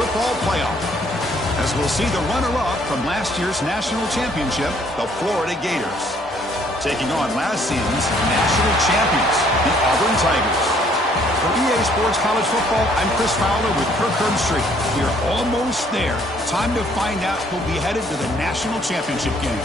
football playoff, as we'll see the runner-up from last year's national championship, the Florida Gators, taking on last season's national champions, the Auburn Tigers. For EA Sports College Football, I'm Chris Fowler with Kirk Herbstreit. We're almost there. Time to find out who'll be headed to the national championship game.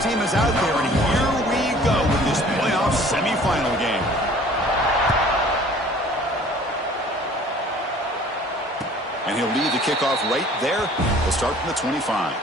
Team is out there, and here we go with this playoff semifinal game. And he'll lead the kickoff right there. We'll start from the 25.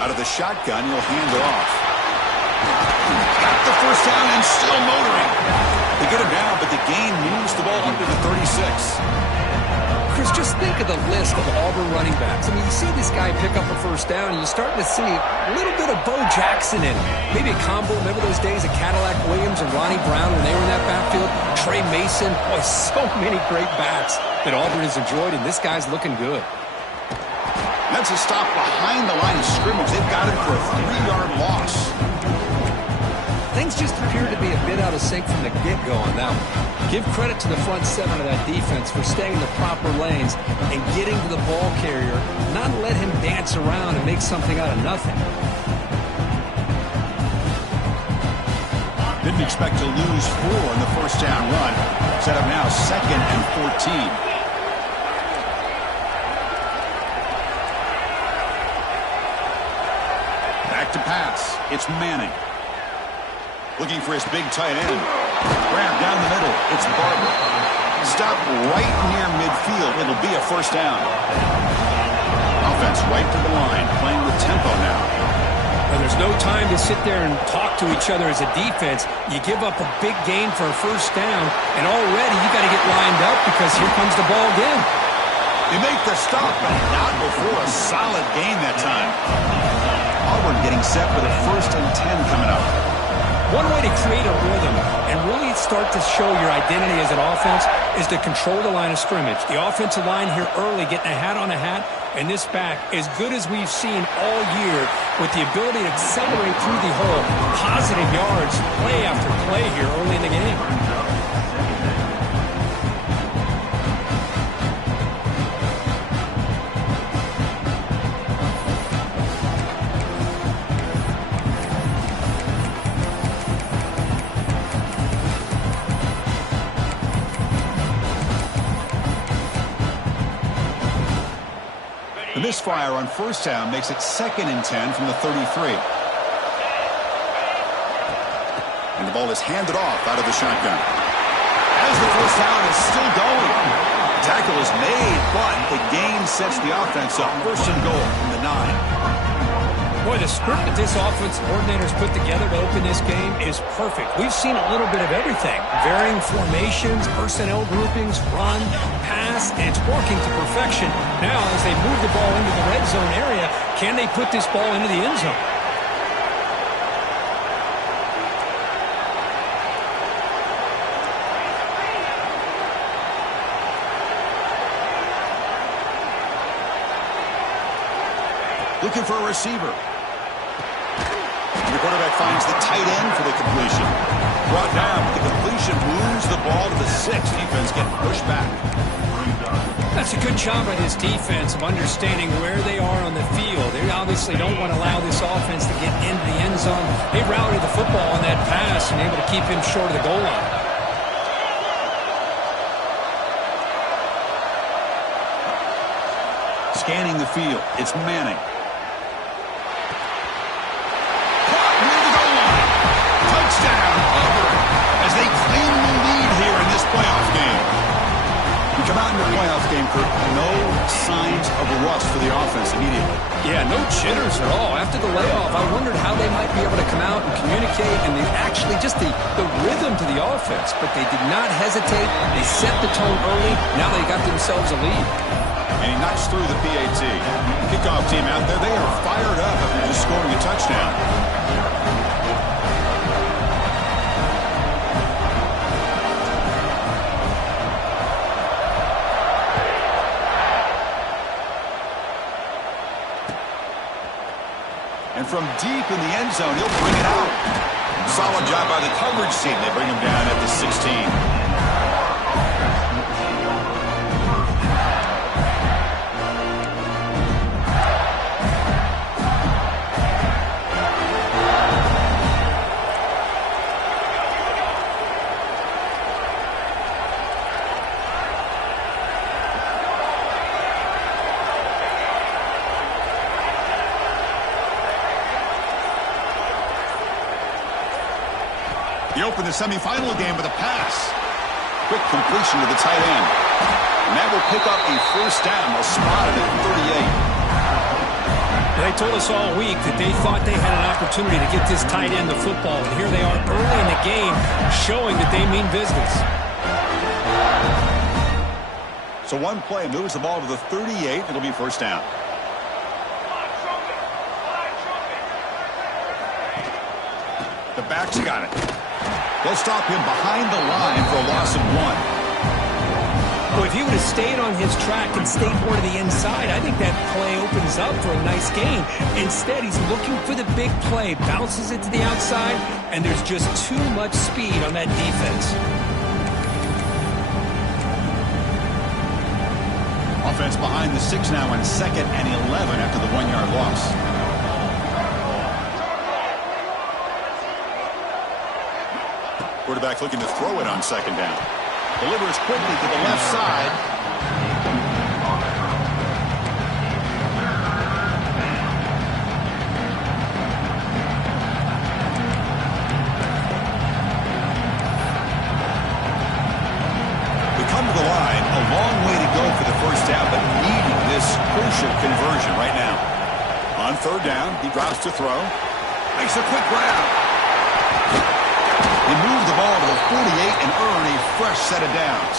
Out of the shotgun, he'll hand it off. Got the first down and still motoring. They get him down, but the gain moves the ball under the 36. Chris, just think of the list of Auburn running backs. I mean, you see this guy pick up a first down, and you're starting to see a little bit of Bo Jackson in it. Maybe a combo. Remember those days of Cadillac Williams and Ronnie Brown when they were in that backfield? Trey Mason. Boy, so many great backs that Auburn has enjoyed, and this guy's looking good. That's a stop behind the line of scrimmage. They've got him for a 3-yard loss. Things just appear to be a bit out of sync from the get-go on that one. Give credit to the front seven of that defense for staying in the proper lanes and getting to the ball carrier, not let him dance around and make something out of nothing. Didn't expect to lose 4 in the first down run. Set up now 2nd and 14. To pass. It's Manning. Looking for his big tight end. Grab down the middle. It's Barber. Stop right near midfield. It'll be a first down. Offense right to the line. Playing with tempo now. Well, there's no time to sit there and talk to each other as a defense. You give up a big gain for a first down, and already you got to get lined up because here comes the ball again. You make the stop, but not before a solid gain that time. Auburn getting set for the 1st and 10 coming up. One way to create a rhythm and really start to show your identity as an offense is to control the line of scrimmage. The offensive line here early getting a hat on a hat, and this back as good as we've seen all year with the ability to accelerate through the hole. Positive yards, play after play here early in the game. The misfire on first down makes it 2nd and 10 from the 33. And the ball is handed off out of the shotgun. As the first down is still going. Tackle is made, but the gain sets the offense up. 1st and goal from the 9. Boy, the script that this offense coordinator's put together to open this game is perfect. We've seen a little bit of everything. Varying formations, personnel groupings, run, pass, and it's working to perfection. Now, as they move the ball into the red zone area, can they put this ball into the end zone? Looking for a receiver. And the quarterback finds the tight end for the completion. Brought down, but the completion moves the ball to the 6. Defense getting pushed back. That's a good job by this defense of understanding where they are on the field. They obviously don't want to allow this offense to get into the end zone. They routed the football on that pass and able to keep him short of the goal line. Scanning the field. It's Manning. Touchdown, Auburn, as they claim the lead here in this playoff game. We come out in the playoff game, Kirk, no signs of a rust for the offense. offense immediately. Yeah, no jitters at all. After the layoff, I wondered how they might be able to come out and communicate and actually just the rhythm to the offense. But they did not hesitate. They set the tone early. Now they got themselves a lead. And he knocks through the PAT. Kickoff team out there, they are fired up after just scoring a touchdown. And from deep in the end zone, he'll bring it out. Solid job by the coverage team. They bring him down at the 16. He opened the semifinal game with a pass. Quick completion to the tight end. And that will pick up a first down. They'll spot it at 38. They told us all week that they thought they had an opportunity to get this tight end the football. And here they are early in the game showing that they mean business. So one play moves the ball to the 38. It'll be first down. The back's got it. They'll stop him behind the line for a loss of 1. Well, if he would have stayed on his track and stayed more to the inside, I think that play opens up for a nice gain. Instead, he's looking for the big play, bounces it to the outside, and there's just too much speed on that defense. Offense behind the 6 now on 2nd and 11 after the 1-yard loss. Quarterback looking to throw it on 2nd down. Delivers quickly to the left side. We come to the line. A long way to go for the first down, but needing this crucial conversion right now. On 3rd down, he drops to throw. Makes a quick grab. They move the ball to the 48 and earn a fresh set of downs.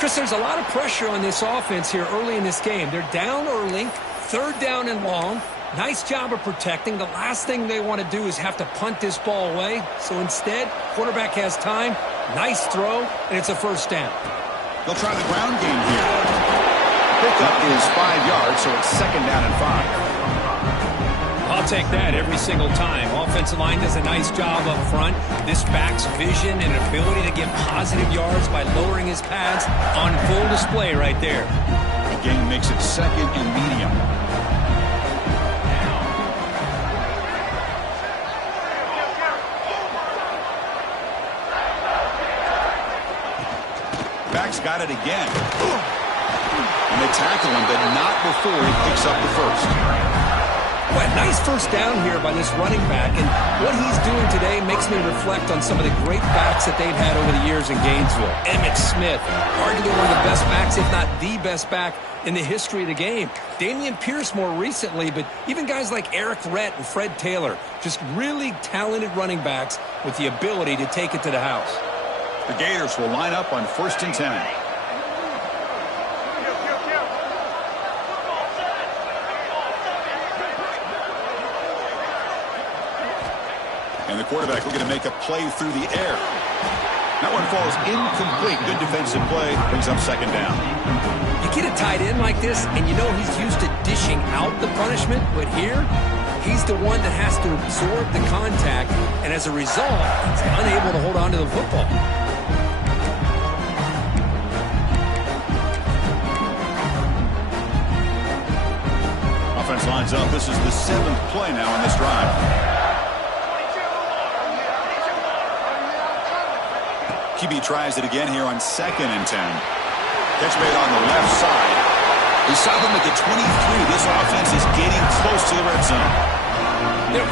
Chris, there's a lot of pressure on this offense here early in this game. They're down early, 3rd down and long. Nice job of protecting. The last thing they want to do is have to punt this ball away. So instead, quarterback has time. Nice throw, and it's a first down. They'll try the ground game here. Pickup is 5 yards, so it's 2nd down and 5. I'll take that every single time. Offensive line does a nice job up front. This back's vision and ability to get positive yards by lowering his pads on full display right there. The game makes it 2nd and medium. Back's got it again. And they tackle him, but not before he picks up the first. Well, nice first down here by this running back, and what he's doing today makes me reflect on some of the great backs that they've had over the years in Gainesville. Emmitt Smith, arguably one of the best backs, if not the best back in the history of the game. Dameon Pierce more recently, but even guys like Eric Rhett and Fred Taylor, just really talented running backs with the ability to take it to the house. The Gators will line up on 1st and 10. And the quarterback looking to make a play through the air. That one falls incomplete. Good defensive play. Brings up 2nd down. You get a tight end like this, and you know he's used to dishing out the punishment, but here, he's the one that has to absorb the contact, and as a result, he's unable to hold on to the football. Offense lines up. This is the 7th play now on this drive. QB tries it again here on 2nd and 10. Catch made on the left side. They stop him at the 23. This offense is getting close to the red zone.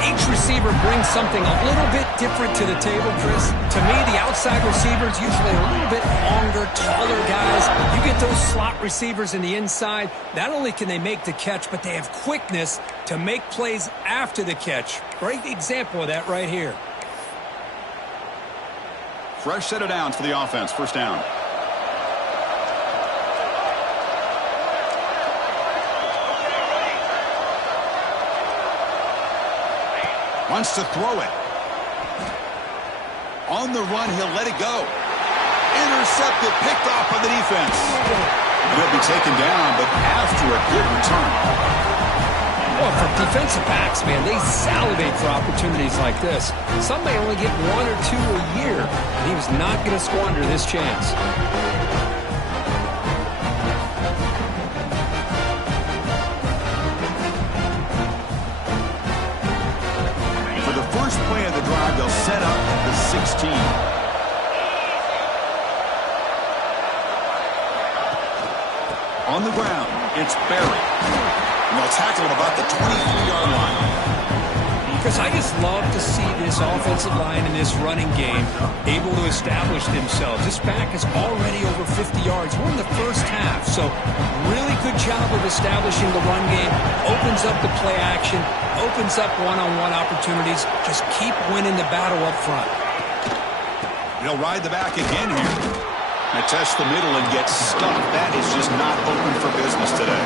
Each receiver brings something a little bit different to the table, Chris. To me, the outside receivers usually a little bit longer, taller guys. You get those slot receivers in the inside. Not only can they make the catch, but they have quickness to make plays after the catch. Great example of that right here. Fresh set of downs for the offense. First down. Wants to throw it. On the run, he'll let it go. Intercepted, picked off by the defense. He'll be taken down, but after a good return. Well, for defensive backs, man, they salivate for opportunities like this. Some may only get 1 or 2 a year, and he was not going to squander this chance. Play of the drive, they'll set up at the 16. On the ground, it's Berry. And they'll tackle him about the 23-yard line. Chris, I just love to see this offensive line in this running game able to establish themselves. This back is already over 50 yards. We're in the first half, so really good job of establishing the run game. Opens up the play action, opens up one-on-one opportunities. Just keep winning the battle up front. He'll ride the back again here. And test the middle and get stuck. That is just not open for business today.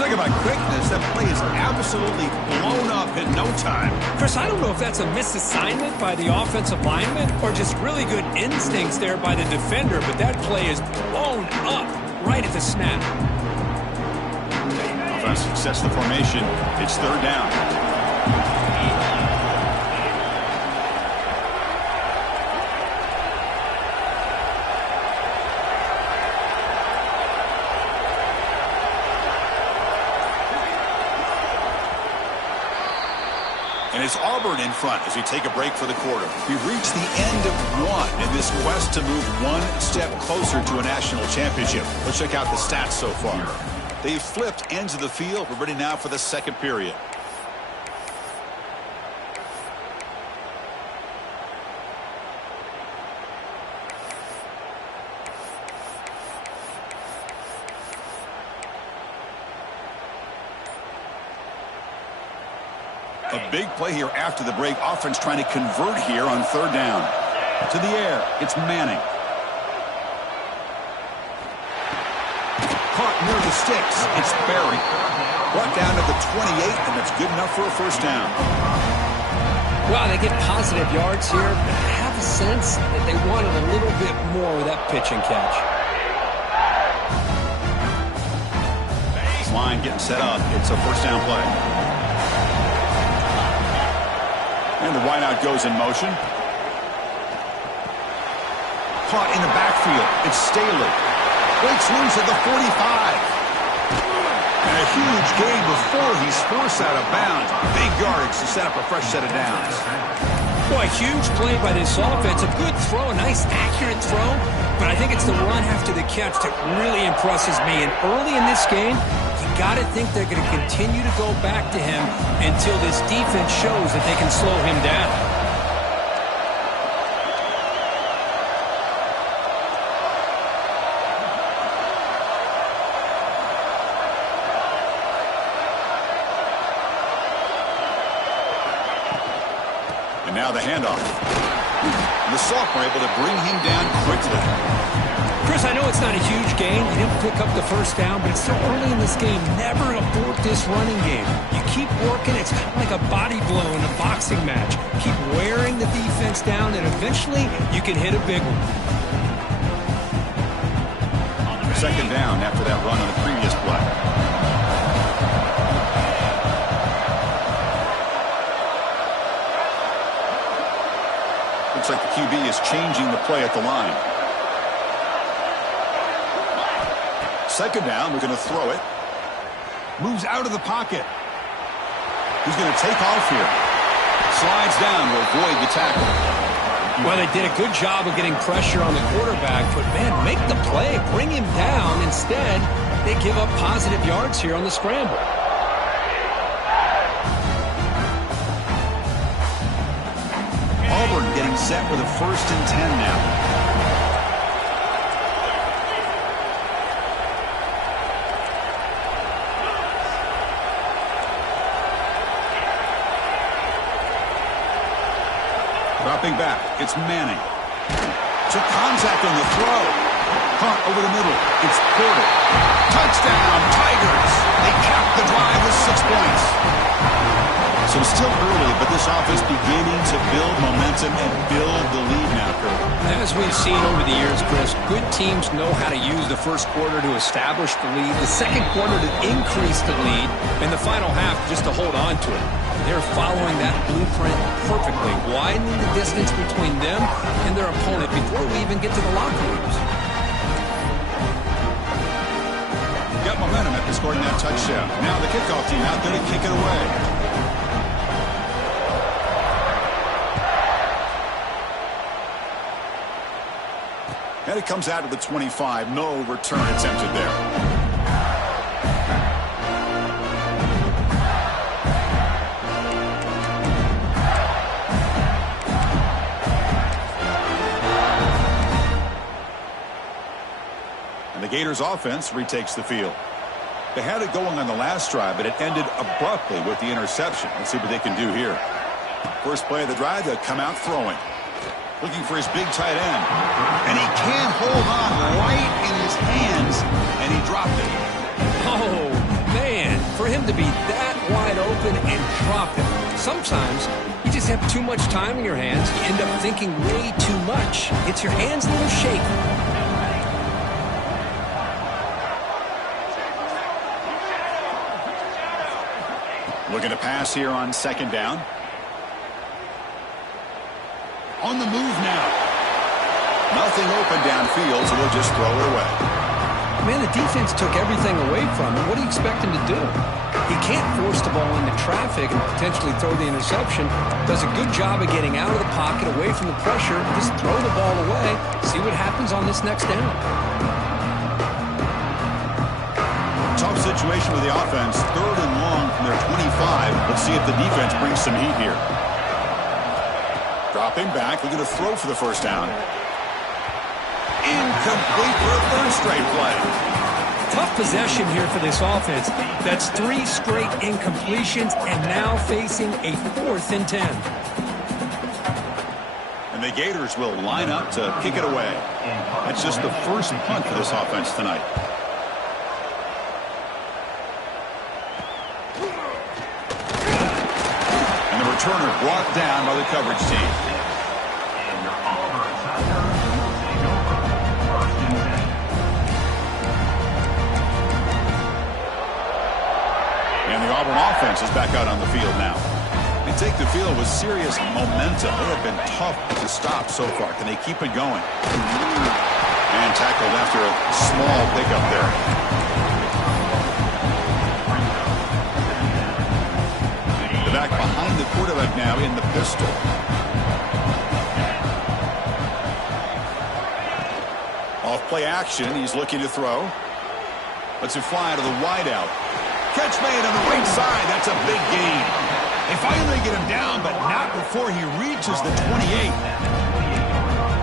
Talk about quickness. That play is absolutely blown up in no time. Chris, I don't know if that's a misassignment by the offensive lineman or just really good instincts there by the defender, but that play is blown up right at the snap. Offense sets the formation. It's third down. And it's Auburn in front as we take a break for the quarter. We've reached the end of one in this quest to move one step closer to a national championship. Let's check out the stats so far. They've flipped ends of the field. We're ready now for the second period. A big play here after the break. Offense trying to convert here on third down. To the air. It's Manning. Caught near the sticks. It's Berry. Brought down to the 28, and that's good enough for a first down. Wow, they get positive yards here, but I have a sense that they wanted a little bit more with that pitch and catch. Line getting set up. It's a first down play. And the wideout goes in motion. Caught in the backfield. It's Staley. Breaks loose at the 45. And a huge gain before he's forced out of bounds. Big yardage to set up a fresh set of downs. Boy, huge play by this offense. A good throw, a nice accurate throw. But I think it's the run after the catch that really impresses me. And early in this game, got to think they're going to continue to go back to him until this defense shows that they can slow him down. And now the handoff. And the sophomore able to bring him down quickly. Chris, I know it's not a huge gain. You didn't pick up the first down, but it's so early in this game. Never abort this running game. You keep working. It's kind of like a body blow in a boxing match. Keep wearing the defense down, and eventually you can hit a big one. Second down after that run on the previous play. Looks like the QB is changing the play at the line. Second down, we're going to throw it. Moves out of the pocket. He's going to take off here. Slides down to avoid the tackle. Well, they did a good job of getting pressure on the quarterback, but, man, make the play, bring him down. Instead, they give up positive yards here on the scramble. set with a 1st and 10 now. Dropping back, it's Manning. Took contact on the throw. Hunt over the middle. It's Porter. Touchdown, Tigers. They cap the drive with 6 points. So it's still early, but this offense beginning to build momentum and build the lead now, Kurt. As we've seen over the years, Chris, good teams know how to use the first quarter to establish the lead, the second quarter to increase the lead, and the final half just to hold on to it. They're following that blueprint perfectly, widening the distance between them and their opponent before we even get to the locker rooms. Got momentum after scoring that touchdown. Now the kickoff team out there to kick it away. And it comes out of the 25. No return attempted there. And the Gators offense retakes the field. They had it going on the last drive, but it ended abruptly with the interception. Let's see what they can do here. First play of the drive, they'll come out throwing. Looking for his big tight end. And he can't hold on right in his hands, and he dropped it. Oh, man, for him to be that wide open and drop it. Sometimes you just have too much time in your hands. You end up thinking way too much. It's your hands a little shaky. Looking to pass here on 2nd down. On the move now. Nothing open downfield, so they'll just throw it away. Man, the defense took everything away from him. What do you expect him to do? He can't force the ball into traffic and potentially throw the interception. Does a good job of getting out of the pocket, away from the pressure. Just throw the ball away. See what happens on this next down. Tough situation with the offense. 3rd and long from their 25. Let's see if the defense brings some heat here. Dropping back, looking to throw for the 1st down. Incomplete for a 3rd straight play. Tough possession here for this offense. That's 3 straight incompletions and now facing a 4th and 10. And the Gators will line up to kick it away. That's just the first punt for this offense tonight. Turner brought down by the coverage team. And the Auburn offense is back out on the field now. They take the field with serious momentum. They have been tough to stop so far. Can they keep it going? And tackled after a small pickup there. Back behind the quarterback now in the pistol. Off play action. He's looking to throw. Lets it fly to the wideout. Catch made on the right side. That's a big gain. They finally get him down, but not before he reaches the 28.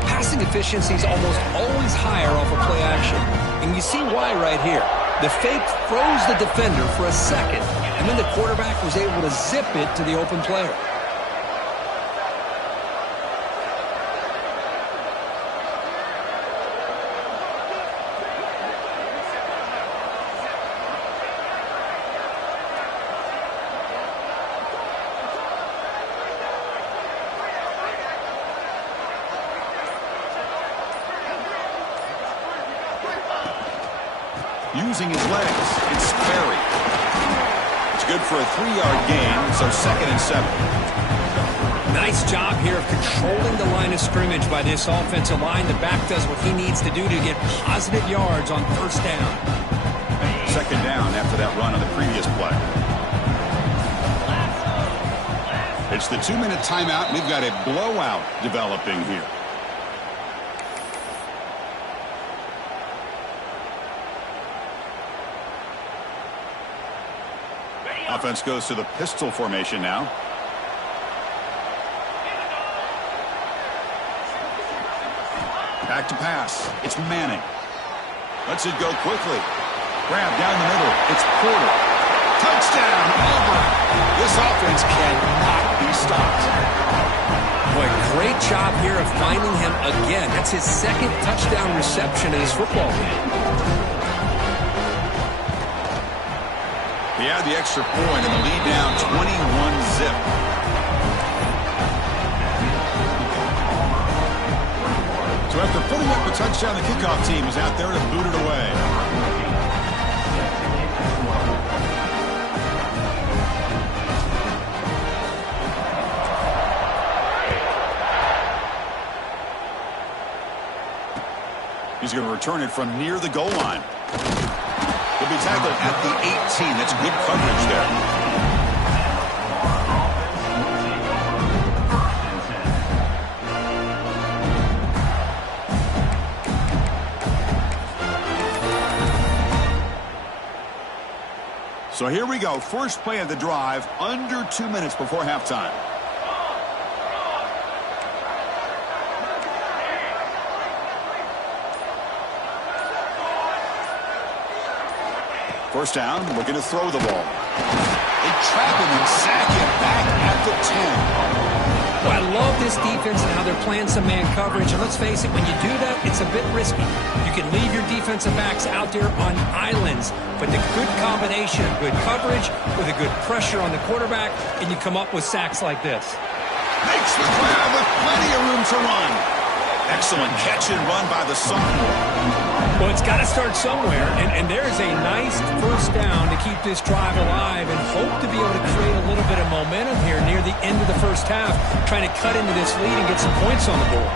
Passing efficiency is almost always higher off of play action. And you see why right here. The fake froze the defender for a second, and then the quarterback was able to zip it to the open player. Using his legs, it's Sperry. It's good for a 3-yard gain, so 2nd and 7. Nice job here of controlling the line of scrimmage by this offensive line. The back does what he needs to do to get positive yards on 1st down. 2nd down after that run on the previous play. It's the 2-minute timeout. We've got a blowout developing here. Offense goes to the pistol formation now. Back to pass. It's Manning. Lets it go quickly. Grab down the middle. It's Porter. Touchdown, Auburn. This offense cannot be stopped. Boy, great job here of finding him again. That's his second touchdown reception in this football game. He had the extra point and the lead down 21-zip. So after putting up a touchdown, the kickoff team is out there to boot it away. He's going to return it from near the goal line. He'll be tackled at the 18. That's good coverage there. So here we go. First play of the drive, under 2 minutes before halftime. First down, looking to throw the ball. They trap him and sack him back at the 10. Well, I love this defense and how they're playing some man coverage. And let's face it, when you do that, it's a bit risky. You can leave your defensive backs out there on islands, but the good combination of good coverage with a good pressure on the quarterback, and you come up with sacks like this. Makes the grab with plenty of room to run. Excellent catch and run by the sophomore. Well, it's got to start somewhere, and there's a nice first down to keep this drive alive and hope to be able to create a little bit of momentum here near the end of the first half, trying to cut into this lead and get some points on the board.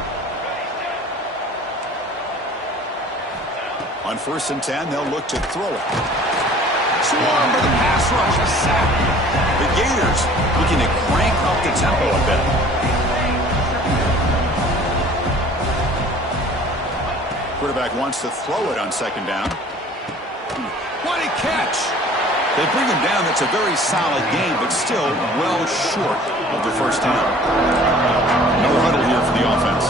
On 1st and 10, they'll look to throw it. Swarm for the pass rush, a sack. The Gators looking to crank up the tempo a bit. Quarterback wants to throw it on 2nd down. What a catch! They bring him down. That's a very solid game, but still well short of the first down. No huddle here for the offense.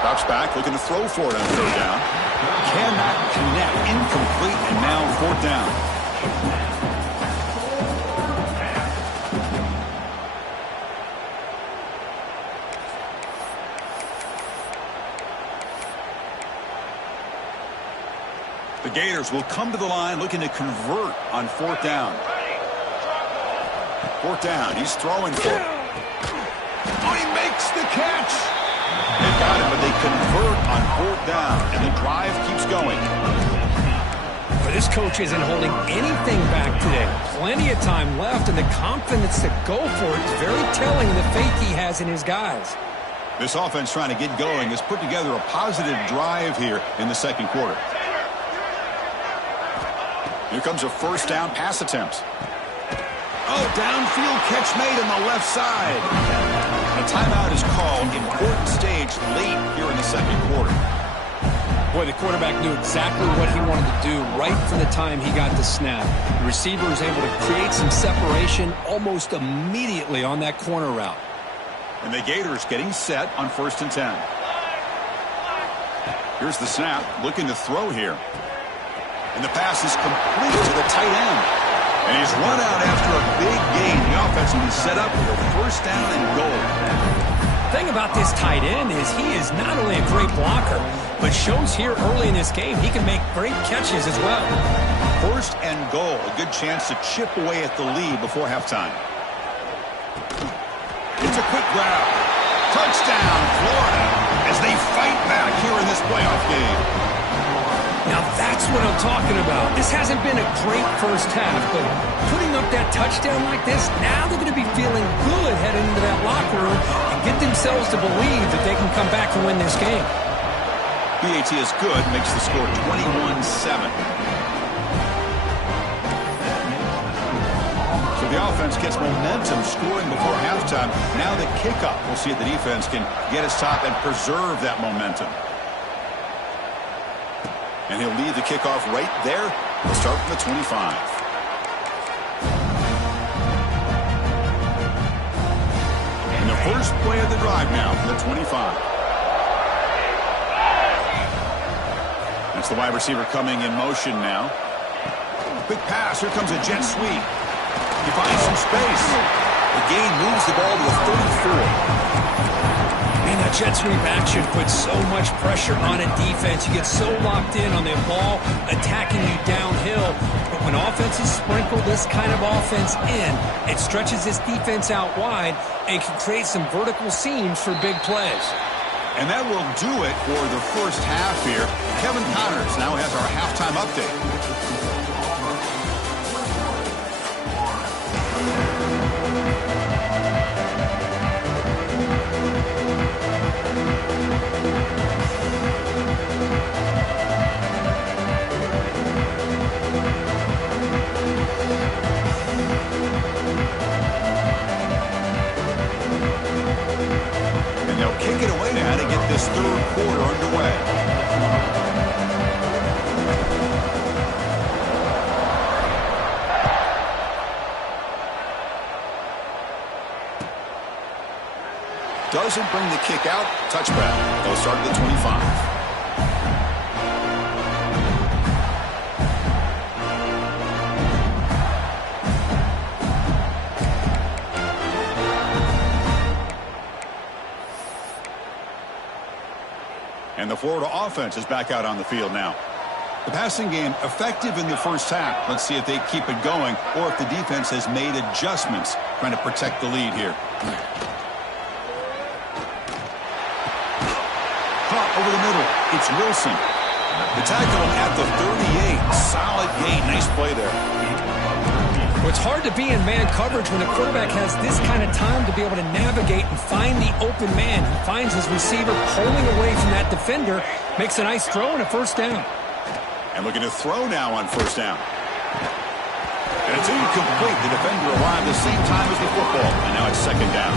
Drops back, looking to throw for it on 3rd down. Cannot connect. Incomplete, and now 4th down. The Gators will come to the line looking to convert on 4th down. 4th down, he's throwing for it. Oh, he makes the catch! They got it, but they convert on 4th down, and the drive keeps going. But this coach isn't holding anything back today. Plenty of time left, and the confidence to go for it is very telling of the faith he has in his guys. This offense trying to get going has put together a positive drive here in the 2nd quarter. Here comes a 1st down pass attempt. Oh, downfield catch made on the left side. A timeout is called. Important stage late here in the 2nd quarter. Boy, the quarterback knew exactly what he wanted to do right from the time he got the snap. The receiver was able to create some separation almost immediately on that corner route. And the Gators getting set on 1st and 10. Here's the snap, looking to throw here. And the pass is complete to the tight end. And he's run out after a big gain. The offense will be set up with a 1st down and goal. The thing about this tight end is he is not only a great blocker, but shows here early in this game he can make great catches as well. 1st and goal. A good chance to chip away at the lead before halftime. It's a quick grab. Touchdown, Florida, as they fight back here in this playoff game. Now that's what I'm talking about. This hasn't been a great first half, but putting up that touchdown like this, now they're going to be feeling good heading into that locker room and get themselves to believe that they can come back and win this game. PAT is good, makes the score 21-7. So the offense gets momentum scoring before halftime. Now the kickoff. We'll see if the defense can get his top and preserve that momentum. And he'll lead the kickoff right there. We'll start from the 25. First play of the drive now from the 25. That's the wide receiver coming in motion now. Quick pass. Here comes a jet sweep. He finds some space. The gain moves the ball to the 34. Man, that jet sweep action puts so much pressure on a defense. You get so locked in on the ball attacking you downhill. But when offenses sprinkle this kind of offense in, it stretches this defense out wide and can create some vertical seams for big plays. And that will do it for the first half here. Kevin Connors now has our halftime update. Kick it away now to get this third quarter underway. Doesn't bring the kick out. Touchback. They'll start at the 25. And the Florida offense is back out on the field now. The passing game effective in the first half. Let's see if they keep it going or if the defense has made adjustments trying to protect the lead here. Caught over the middle. It's Wilson. The tackle at the 38. Solid gain. Nice play there. Well, it's hard to be in man coverage when a quarterback has this kind of time to be able to navigate and find the open man. He finds his receiver pulling away from that defender, makes a nice throw and a first down. And looking to throw now on first down. And it's incomplete. The defender arrived the same time as the football. And now it's second down.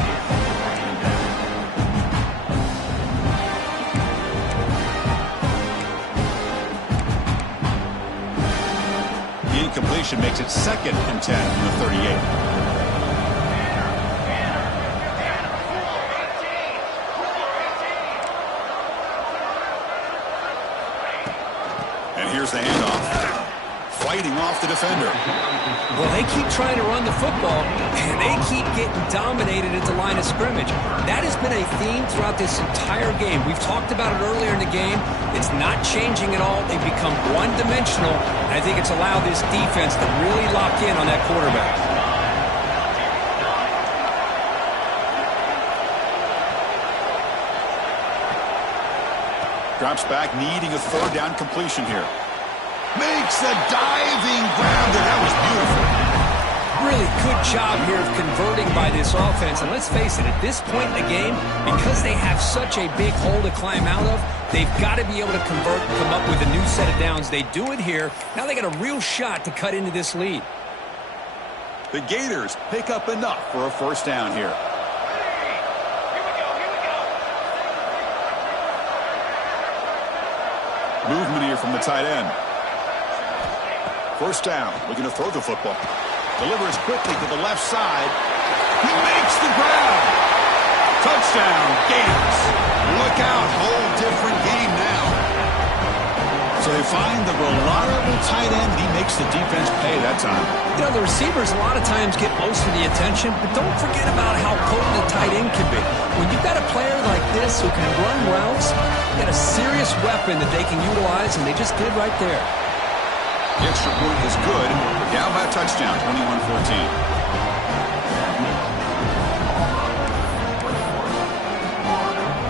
Incompletion makes it second and 10 from the 38. And here's the handoff. Fighting off the defender. Well, they keep trying to run the football, and they keep getting dominated at the line of scrimmage. That has been a theme throughout this entire game. We've talked about it earlier in the game. It's not changing at all. They've become one-dimensional, and I think it's allowed this defense to really lock in on that quarterback. Drops back, needing a third down completion here. Makes a diving grab there. That was beautiful. Really good job here of converting by this offense. And let's face it, at this point in the game, because they have such a big hole to climb out of, they've got to be able to convert, come up with a new set of downs. They do it here. Now they got a real shot to cut into this lead. The Gators pick up enough for a first down here. Movement here from the tight end. First down, looking to throw the football. Delivers quickly to the left side. He makes the grab. Touchdown, Gators. Look out, whole different game now. So they find the reliable tight end. He makes the defense pay that time. You know, the receivers a lot of times get most of the attention, but don't forget about how potent a tight end can be. When you've got a player like this who can run routes, you got a serious weapon that they can utilize, and they just did right there. The extra point is good. Down by a touchdown, 21-14.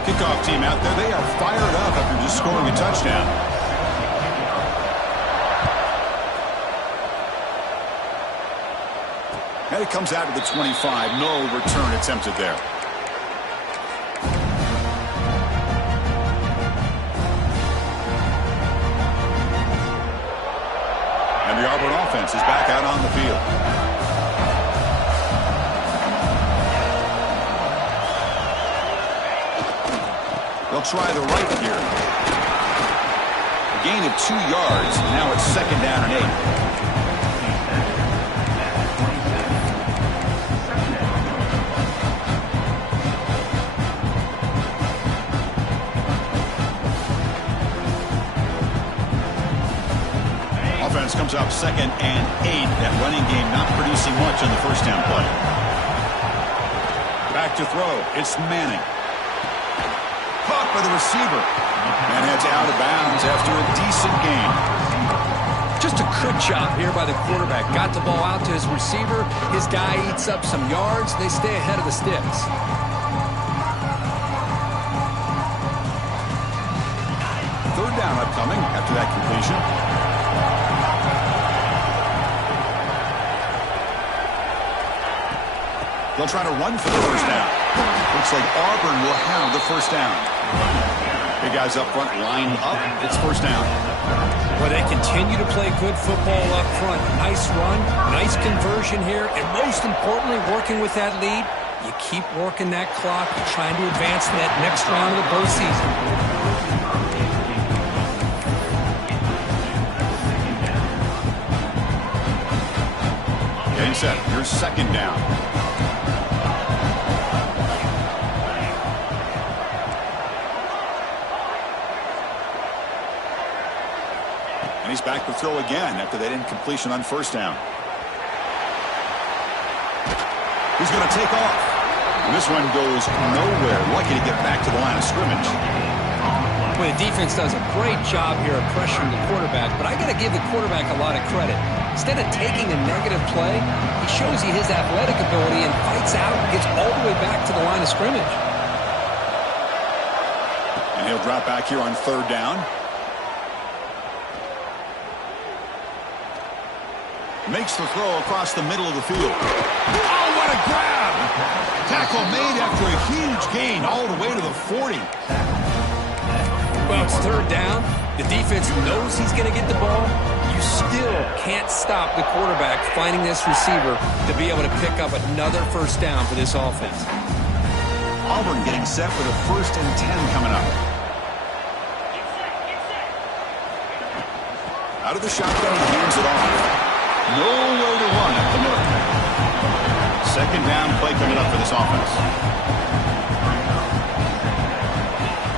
Kickoff team out there. They are fired up after just scoring a touchdown. And it comes out to the 25. No return attempted there. The Auburn offense is back out on the field. They'll try the right here. A gain of 2 yards. Now it's second down and 8. comes up 2nd and 8. That running game not producing much on the first down play. Back to throw. It's Manning. Caught by the receiver. And heads out of bounds after a decent gain. Just a good job here by the quarterback. Got the ball out to his receiver. His guy eats up some yards. They stay ahead of the sticks. Third down upcoming after that completion. They'll try to run for the first down. Looks like Auburn will have the first down. Big guys up front lined up. It's first down. Well, they continue to play good football up front. Nice run, nice conversion here, and most importantly, working with that lead, you keep working that clock. You're trying to advance to that next round of the postseason. Getting set. Here's second down. And he's back to throw again after that incompletion on first down. He's going to take off. And this one goes nowhere. Lucky to get back to the line of scrimmage. Well, the defense does a great job here of pressuring the quarterback, but I got to give the quarterback a lot of credit. Instead of taking a negative play, he shows you his athletic ability and fights out and gets all the way back to the line of scrimmage. And he'll drop back here on third down. Makes the throw across the middle of the field. Oh, what a grab! Tackle made after a huge gain all the way to the 40. Well, it's third down. The defense knows he's going to get the ball. You still can't stop the quarterback finding this receiver to be able to pick up another first down for this offense. Auburn getting set with a 1st and 10 coming up. Out of the shotgun, he hands it off. Nowhere to run at the middle. Second down play coming up for this offense.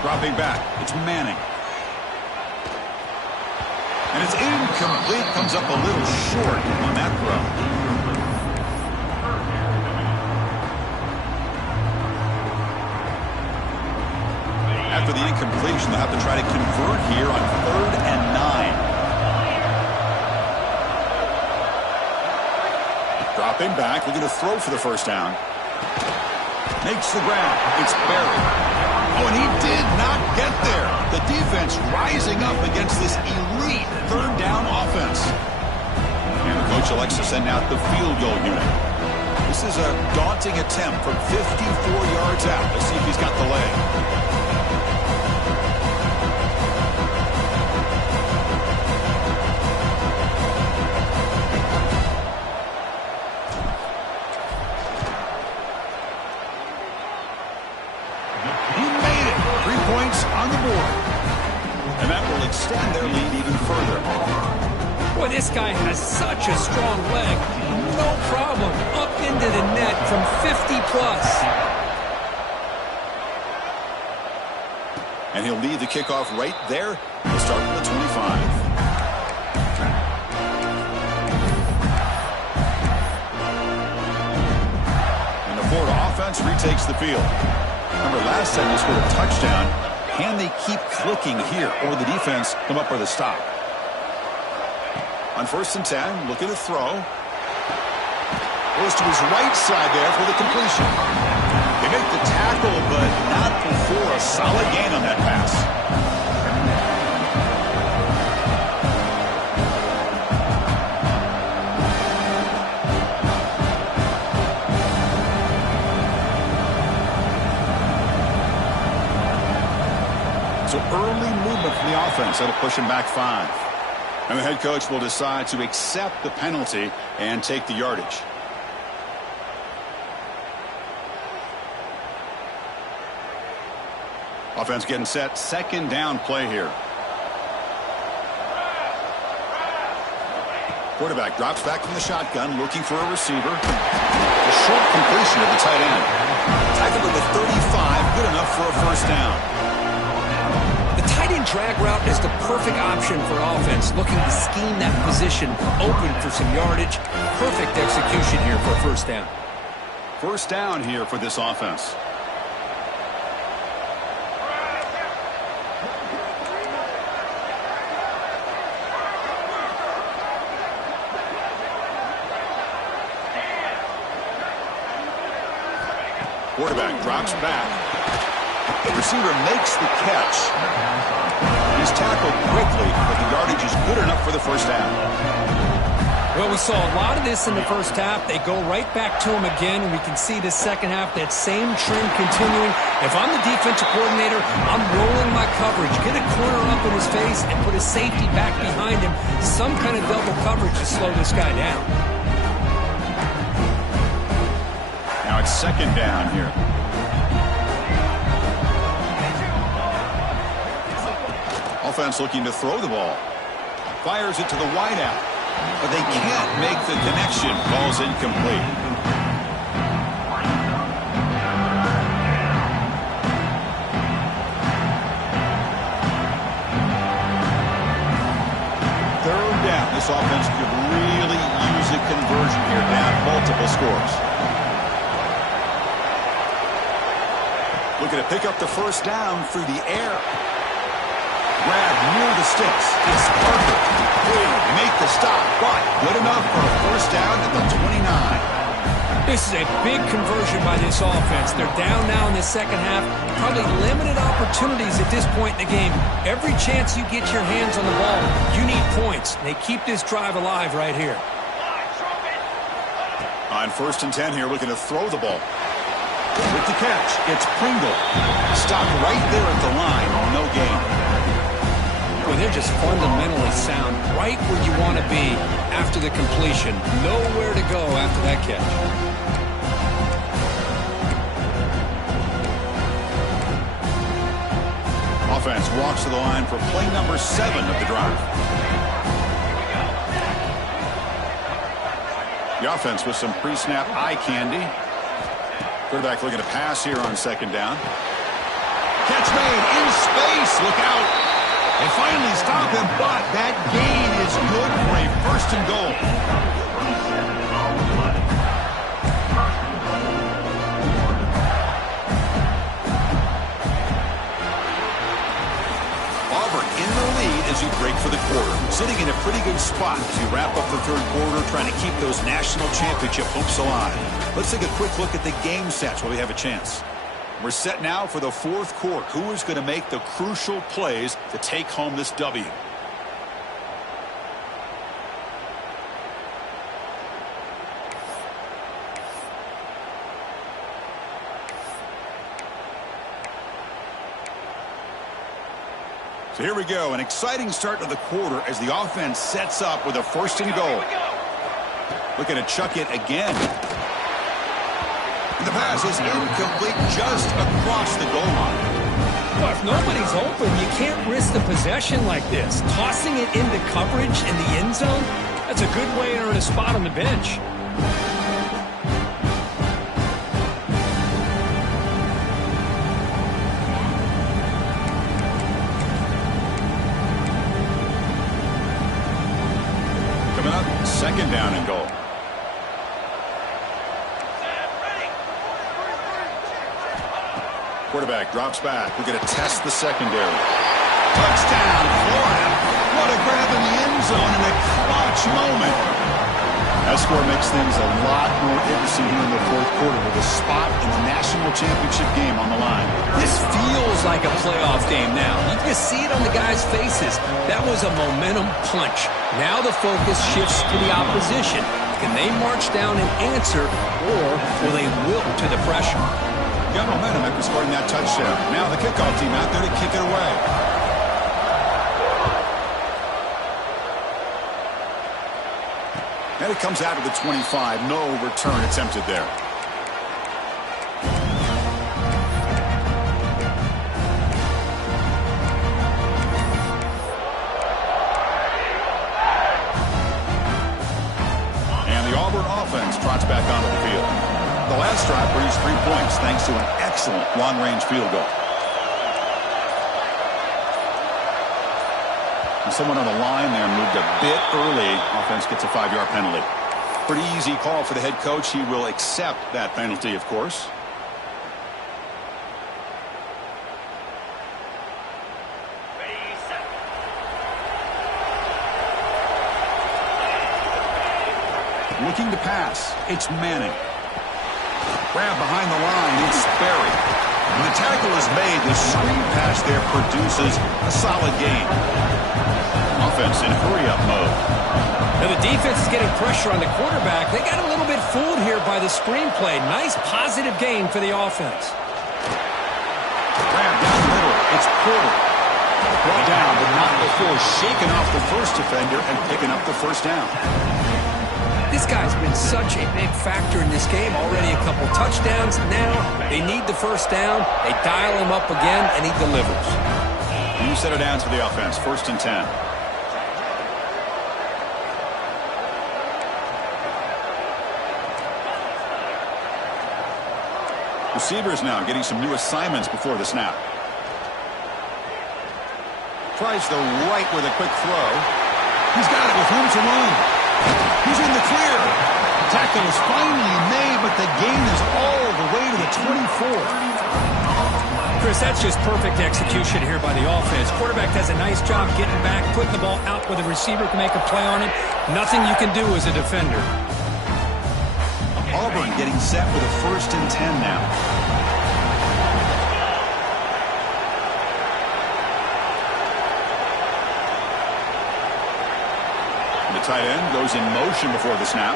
Dropping back, it's Manning. And it's incomplete, comes up a little short on that throw. After the incompletion, they'll have to try to convert here on 3rd and 9. Dropping back, looking to throw for the first down. Makes the grab. It's Berry. Oh, and he did not get there. The defense rising up against this elite third down offense. And the coach elects to send out the field goal unit. This is a daunting attempt from 54 yards out. Let's see if he's got the leg. On the board. And that will extend their lead even further. Boy, this guy has such a strong leg. No problem. Up into the net from 50 plus. And he'll lead the kickoff right there. He'll start from the 25. And the Florida offense retakes the field. Remember, last time they scored a touchdown. Can they keep clicking here, or the defense come up with a stop? On 1st and 10, looking to throw. Goes to his right side there for the completion. They make the tackle, but not before a solid gain on that pass. So early movement from the offense. That'll push him back 5. And the head coach will decide to accept the penalty and take the yardage. Offense getting set. Second down play here. Quarterback drops back from the shotgun, looking for a receiver. A short completion of the tight end. Tackled at the 35, good enough for a first down. drag route is the perfect option for offense, looking to scheme that position open for some yardage. Perfect execution here for a first down. First down here for this offense. Quarterback drops back. The receiver makes the catch. He's tackled quickly, but the yardage is good enough for the first down. Well, we saw a lot of this in the first half. They go right back to him again, and we can see the second half, that same trend continuing. If I'm the defensive coordinator, I'm rolling my coverage. Get a corner up in his face and put a safety back behind him. Some kind of double coverage to slow this guy down. Now it's second down here. Offense looking to throw the ball. Fires it to the wideout. But they can't make the connection. Ball's incomplete. Third down. This offense could really use a conversion here. Down multiple scores. Looking to pick up the first down through the air. Grab near the sticks. It's Parker. Make the stop, but good enough for a first down at the 29. This is a big conversion by this offense. They're down now in the second half. Probably limited opportunities at this point in the game. Every chance you get your hands on the ball, you need points. They keep this drive alive right here. On first and 10 here, looking to throw the ball. With the catch, it's Pringle. Stopped right there at the line. No gain. Well, they're just fundamentally sound, right where you want to be after the completion. Nowhere to go after that catch. Offense walks to the line for play number 7 of the drive. The offense with some pre-snap eye candy. Quarterback looking to pass here on second down. Catch made in space. Look out. They finally stop him, but that gain is good for a first and goal. Auburn in the lead as you break for the quarter. Sitting in a pretty good spot as you wrap up the third quarter, trying to keep those national championship hopes alive. Let's take a quick look at the game stats while we have a chance. We're set now for the fourth quarter. Who is going to make the crucial plays to take home this W? So here we go. An exciting start to the quarter as the offense sets up with a first and goal. Looking to chuck it again. The pass is incomplete just across the goal line. Well, if nobody's open, you can't risk the possession like this. Tossing it into coverage in the end zone, that's a good way to earn a spot on the bench. Coming up, second down and goal. Quarterback drops back. We're going to test the secondary. Touchdown, Florida. What a grab in the end zone in a clutch moment. That score makes things a lot more interesting here in the fourth quarter with a spot in the national championship game on the line. This feels like a playoff game now. You can see it on the guys' faces. That was a momentum punch. Now the focus shifts to the opposition. Can they march down and answer, or will they wilt to the pressure? Got momentum after scoring that touchdown. Now the kickoff team out there to kick it away. And it comes out of the 25. No return attempted there. And the Auburn offense trots back onto the field. The last drive produced 3 points thanks to an excellent long-range field goal. Someone on the line there moved a bit early. Offense gets a 5-yard penalty. Pretty easy call for the head coach. He will accept that penalty, of course. Looking to pass. It's Manning. Grab behind the line. It's Sperry. When the tackle is made, the screen pass there produces a solid gain. Offense in hurry-up mode. Now the defense is getting pressure on the quarterback. They got a little bit fooled here by the screenplay. Nice positive gain for the offense. Grab down the middle. It's Porter. Brought down, but not before shaking off the first defender and picking up the first down. This guy's been such a big factor in this game. Already a couple touchdowns. Now they need the first down. They dial him up again, and he delivers. New set of downs for the offense. 1st and 10. Receivers now getting some new assignments before the snap. Tries the right with a quick throw. He's got it with room to run. He's in the clear. Tackle is finally made, but the gain is all the way to the 24. Chris, that's just perfect execution here by the offense. Quarterback does a nice job getting back, putting the ball out where the receiver can make a play on it. Nothing you can do as a defender. Auburn getting set with a 1st and 10 now. The tight end goes in motion before the snap.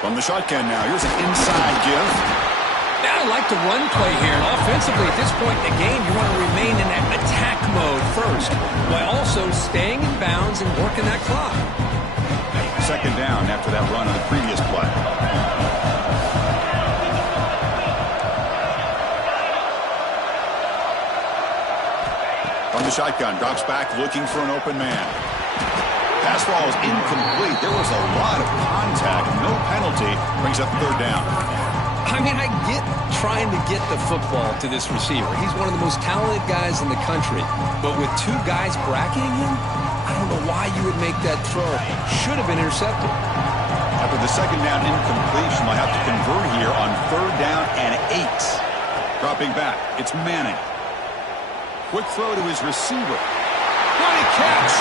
From the shotgun now, here's an inside give. Now I like the run play here, and offensively at this point in the game, you want to remain in that attack mode first, while also staying in bounds and working that clock. 2nd down after that run on the previous play. From the shotgun, drops back looking for an open man. Pass ball is incomplete. There was a lot of contact. No penalty. Brings up 3rd down. I mean, I get trying to get the football to this receiver. He's one of the most talented guys in the country. But with 2 guys bracketing him, I don't know why you would make that throw. Should have been intercepted. After the 2nd down incompletion, they'll have to convert here on 3rd down and 8. Dropping back, it's Manning. Quick throw to his receiver. Great catch!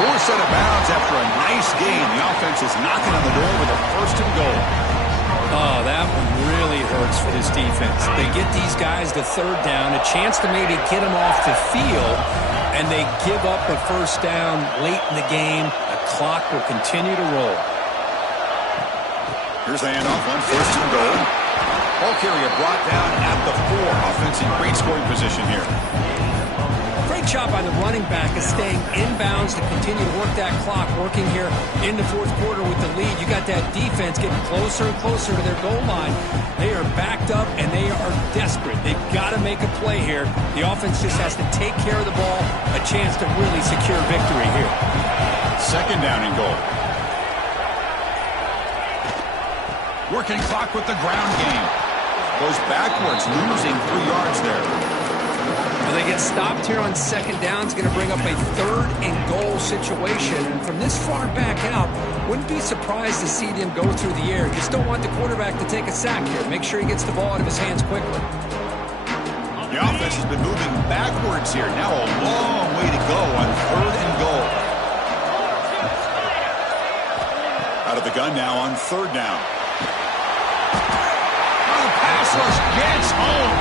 4 set of bounds after a nice gain. The offense is knocking on the door with a 1st and goal. Oh, that one really hurts for this defense. They get these guys to 3rd down, a chance to maybe get them off the field, and they give up a 1st down late in the game. The clock will continue to roll. Here's the handoff on 1st and goal. Ball carrier brought down at the 4. Offense in great scoring position here. Great job by the running back of staying inbounds to continue to work that clock, working here in the 4th quarter with the lead. You got that defense getting closer and closer to their goal line. They are backed up, and they are desperate. They've got to make a play here. The offense just has to take care of the ball, a chance to really secure victory here. 2nd down and goal. Working clock with the ground game. Goes backwards, losing 3 yards there. Well, they get stopped here on 2nd down. It's going to bring up a 3rd and goal situation. And from this far back out, wouldn't be surprised to see them go through the air. You still want the quarterback to take a sack here. Make sure he gets the ball out of his hands quickly. The offense has been moving backwards here. Now a long way to go on 3rd and goal. Out of the gun now on 3rd down. The pass rush gets home.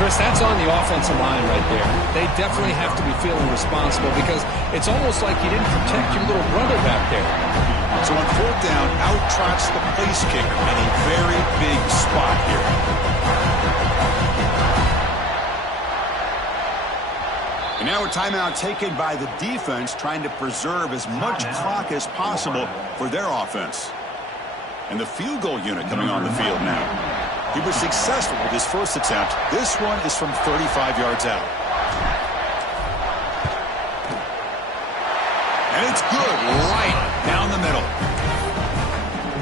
Chris, that's on the offensive line right there. They definitely have to be feeling responsible because it's almost like you didn't protect your little brother back there. So on 4th down, out trots the place kicker in a very big spot here. And now a timeout taken by the defense, trying to preserve as much clock as possible for their offense. And the field goal unit coming on the field now. He was successful with his first attempt. This one is from 35 yards out. And it's good right down the middle.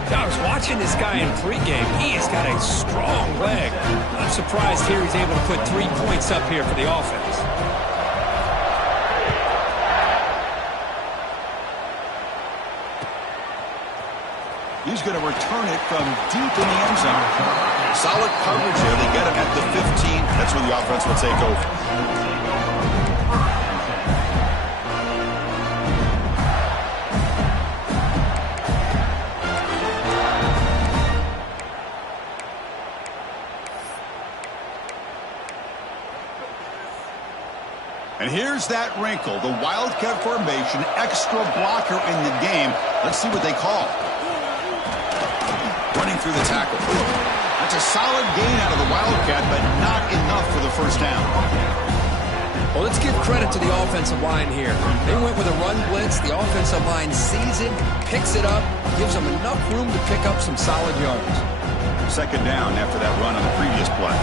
I was watching this guy in pregame. He has got a strong leg. I'm surprised here he's able to put 3 points up here for the offense. He's going to return it from deep in the end zone. Solid coverage there. They get him at the 15. That's where the offense will take over. And here's that wrinkle, the Wildcat formation, extra blocker in the game. Let's see what they call. Running through the tackle. That's a solid gain out of the Wildcat, but not enough for the first down. Well, let's give credit to the offensive line here. They went with a run blitz. The offensive line sees it, picks it up, gives them enough room to pick up some solid yards. Second down after that run on the previous play.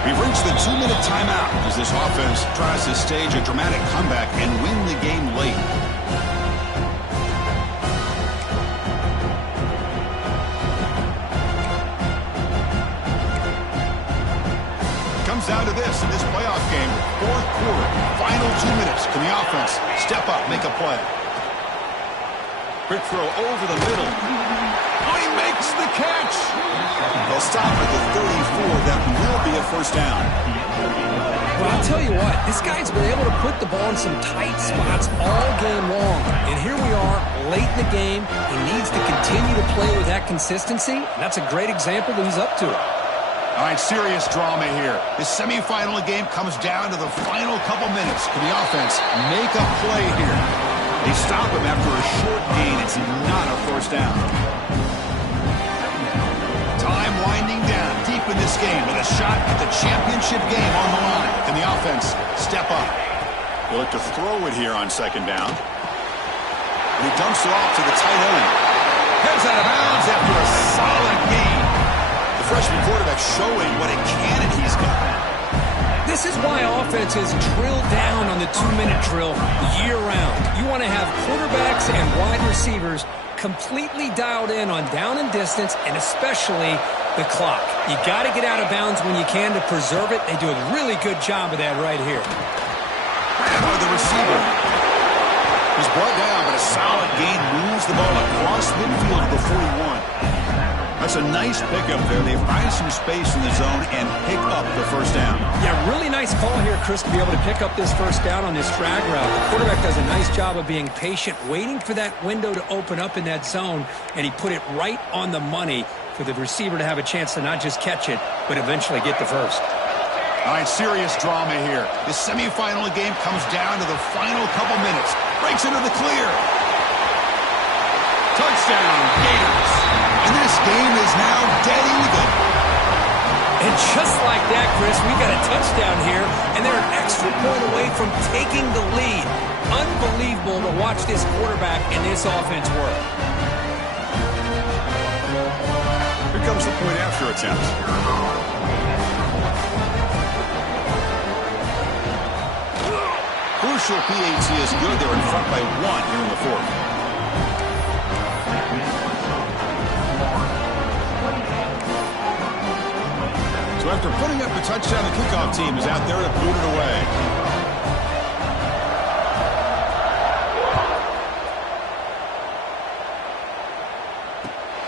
We've reached the 2-minute timeout as this offense tries to stage a dramatic comeback and win the game late. Comes down to this in this playoff game. Fourth quarter, final 2 minutes. Can the offense step up, make a play? Quick throw over the middle. Oh, he makes the catch. They'll stop at the 34. That will be a first down. Well, I'll tell you what, this guy's been able to put the ball in some tight spots all game long. And here we are, late in the game. He needs to continue to play with that consistency. That's a great example that he's up to it. All right, serious drama here. The semifinal game comes down to the final couple minutes. Can the offense make a play here? They stop him after a short gain. It's not a first down. Time winding down deep in this game with a shot at the championship game on the line. Can the offense step up? They'll look to throw it here on second down. And he dumps it off to the tight end. Heads out of bounds after a solid gain. The freshman quarterback showing what a cannon he's got. This is why offenses drill down on the 2-minute drill year-round. You want to have quarterbacks and wide receivers completely dialed in on down and distance, and especially the clock. You got to get out of bounds when you can to preserve it. They do a really good job of that right here. For the receiver. He's brought down, but a solid gain moves the ball across midfield to the 41. That's a nice pickup there. They find some space in the zone and pick up the first down. Yeah, really nice call here, Chris, to be able to pick up this first down on this drag route. The quarterback does a nice job of being patient, waiting for that window to open up in that zone, and he put it right on the money for the receiver to have a chance to not just catch it, but eventually get the first. All right, serious drama here. The semifinal game comes down to the final couple minutes. Breaks into the clear. Touchdown, Gators. And this game is now dead even. And just like that, Chris, we got a touchdown here, and they're an extra point away from taking the lead. Unbelievable to watch this quarterback and this offense work. Here comes the point after attempt. Crucial PAT is good. They're in front by 1 here in the fourth. So after putting up the touchdown, the kickoff team is out there to boot it away.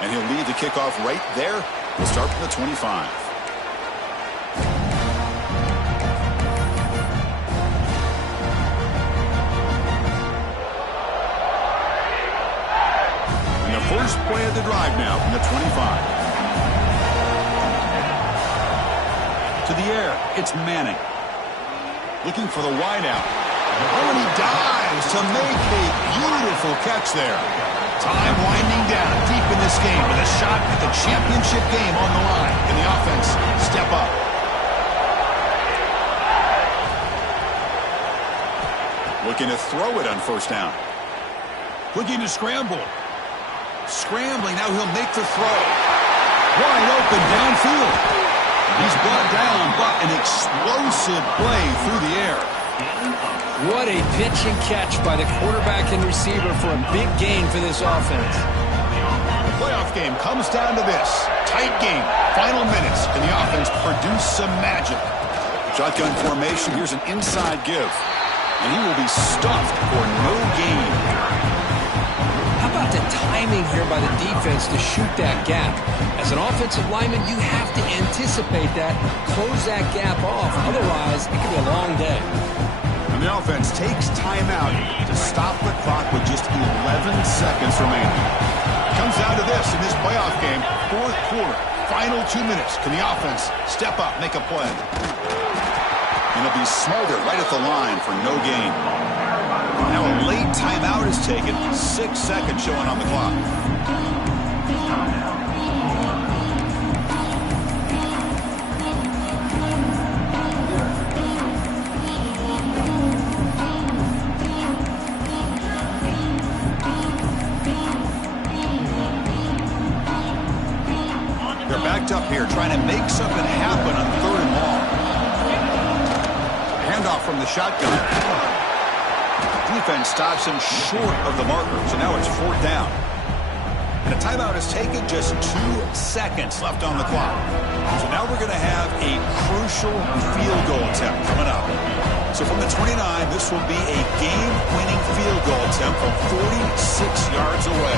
And he'll lead the kickoff right there. We'll start from the 25. And the first play of the drive now from the 25. To the air, it's Manning. Looking for the wideout. Oh, and he dives to make a beautiful catch there. Time winding down deep in this game with a shot at the championship game on the line. Can the offense step up? Looking to throw it on first down. Looking to scramble. Scrambling, now he'll make the throw. Wide open downfield. He's brought down, but an explosive play through the air. What a pitch and catch by the quarterback and receiver for a big gain for this offense. playoff game comes down to this. Tight game. Final minutes. Can the offense produce some magic? Shotgun formation. Here's an inside give. And he will be stuffed for no gain. How about the timing here by the defense to shoot that gap? As an offensive lineman, you have to anticipate that, close that gap off. Otherwise, it could be a long day. And the offense takes timeout to stop the clock with just 11 seconds remaining. Comes down to this in this playoff game. Fourth quarter. Final 2 minutes. Can the offense step up, make a play? And it'll be smothered right at the line for no gain. Now a late timeout is taken. 6 seconds showing on the clock. They're backed up here trying to make something happen on 3rd and long. Handoff from the shotgun. Defense stops him short of the marker, so now it's 4th down. And a timeout is taken, just 2 seconds left on the clock. So now we're going to have a crucial field goal attempt coming up. So from the 29, this will be a game-winning field goal attempt from 46 yards away.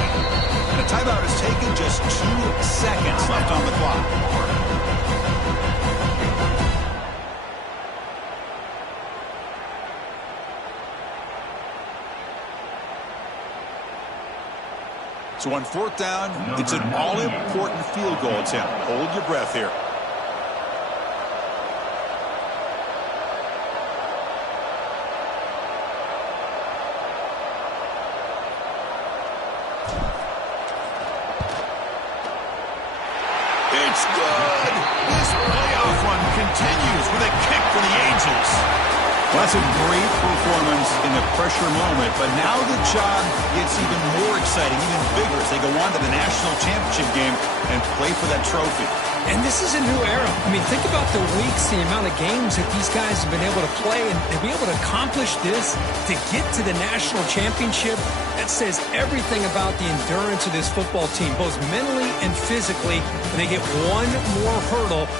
And a timeout is taken, just 2 seconds left on the clock. So on 4th down, it's an all-important field goal attempt. Hold your breath here. It's good. This playoff run continues with a kick for the Angels. Well, that's a great performance in the pressure moment, but now the job gets even more exciting, even bigger as they go on to the national championship game and play for that trophy. And this is a new era. I mean, think about the weeks, the amount of games that these guys have been able to play, and to be able to accomplish this, to get to the national championship, that says everything about the endurance of this football team, both mentally and physically, and they get one more hurdle